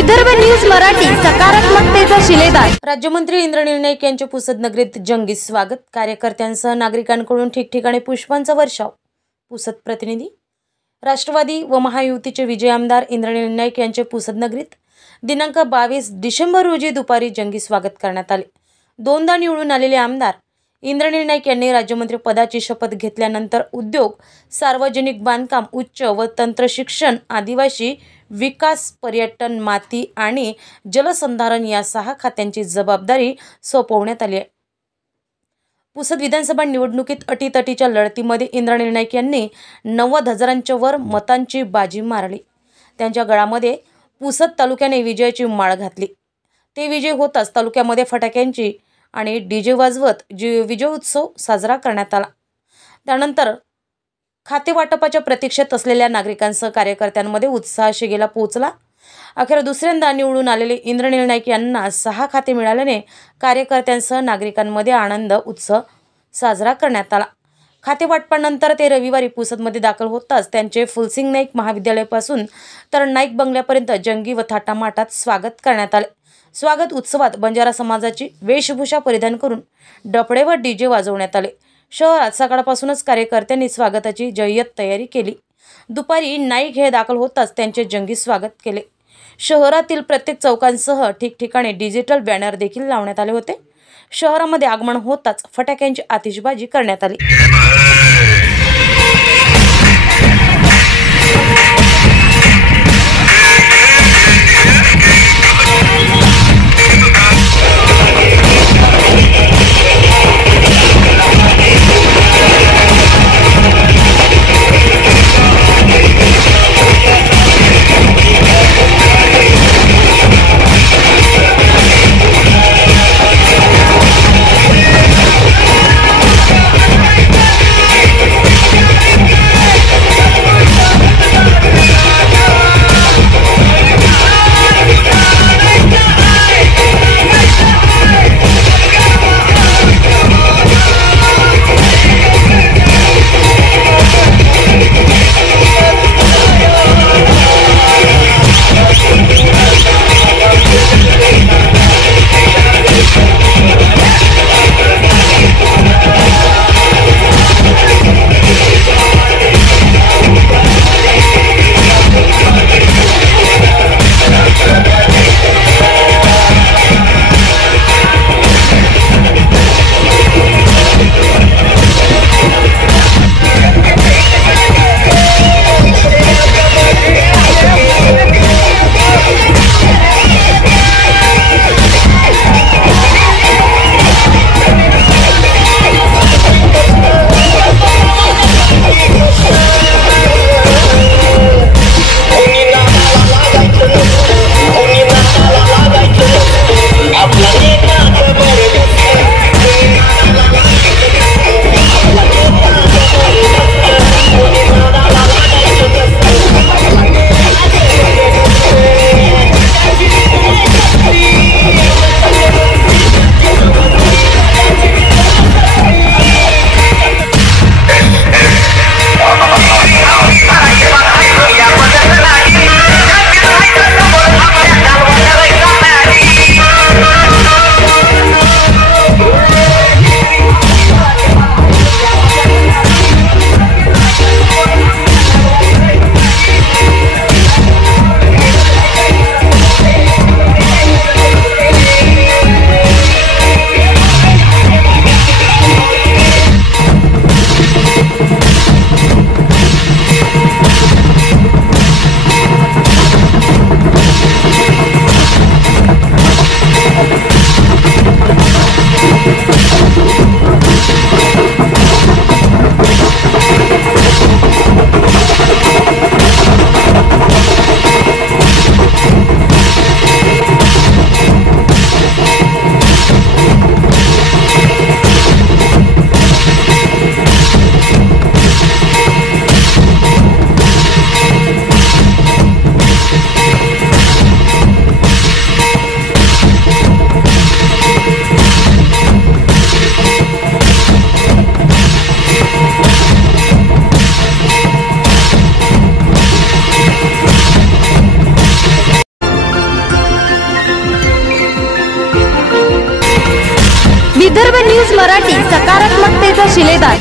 Vidarbha news Marathi, सकारात्मकतेचा शिलेदार। राज्यमंत्री इंद्रनील नाईक यांचे पुसद नगरीत जंगी स्वागत। कार्यकर्त्यांसह नागरिकांकडून ठिकठिकाणी पुष्पांचा वर्षाव। पुसद प्रतिनिधी। राष्ट्रवादी व महायुतीचे विजयी आमदार इंद्रनील नाईक यांचे पुसद नगरीत दिनांक 22 डिसेंबर रोजी दुपारी जंगी स्वागत करण्यात आले। दोनदा निवडून आलेले आमदार इंद्रनील नाईक यांनी राज्यमंत्री पदाची शपथ घेतल्यानंतर उद्योग, सार्वजनिक बांधकाम, उच्च व तंत्र शिक्षण, आदिवासी विकास, पर्यटन, माती आणि जलसंधारण या 6 खात्यांची जबाबदारी सोपवण्यात आली आहे। पुसद विधानसभा निवडणुकीत अटीतटीच्या लढतीमध्ये इंद्रनील नाईक यांनी 90,000च्या वर मतांची बाजी मारली। त्यांच्या गळामध्ये पुसद तालुक्याने विजयाची माळ घातली। ते विजय होताच तालुक्यामध्ये फटाक्यांची आणि डीजे वाजवत विजय उत्सव साजरा करण्यात आला। त्यानंतर खाते वाटपाच्या प्रतीक्षेत असलेल्या नागरिकांसह कार्यकर्त्यांमध्ये उत्साह शिगेला पोहोचला। अखेर दुसऱ्यांदा निवडून आलेले इंद्रनील नाईक यांना 6 खाते मिळाल्याने कार्यकर्त्यांसह नागरिकांमध्ये आनंद उत्सव साजरा करण्यात आला। खाते वाटपानंतर ते रविवारी पुसदमध्ये दाखल होताच त्यांचे फुलसिंग नाईक महाविद्यालयापासून तर नाईक बंगल्यापर्यंत जंगी व थाटामाटात स्वागत करण्यात आले। स्वागत उत्सवात बंजारा समाजाची वेशभूषा परिधान करून डफडे व डीजे वाजवण्यात आले। शहरात सकाळपासूनच कार्यकर्त्यांनी स्वागताची जय्यत तयारी केली। दुपारी नाईक हे दाखल होताच त्यांचे जंगी स्वागत केले। शहरातील प्रत्येक चौकांसह ठिकठिकाणी डिजिटल बॅनर देखील लावण्यात आले होते। शहरामध्ये आगमन होताच फटाक्यांची आतिषबाजी करण्यात आली। विदर्भ न्यूज मराठी, सकारात्मकतेचा शिलेदार.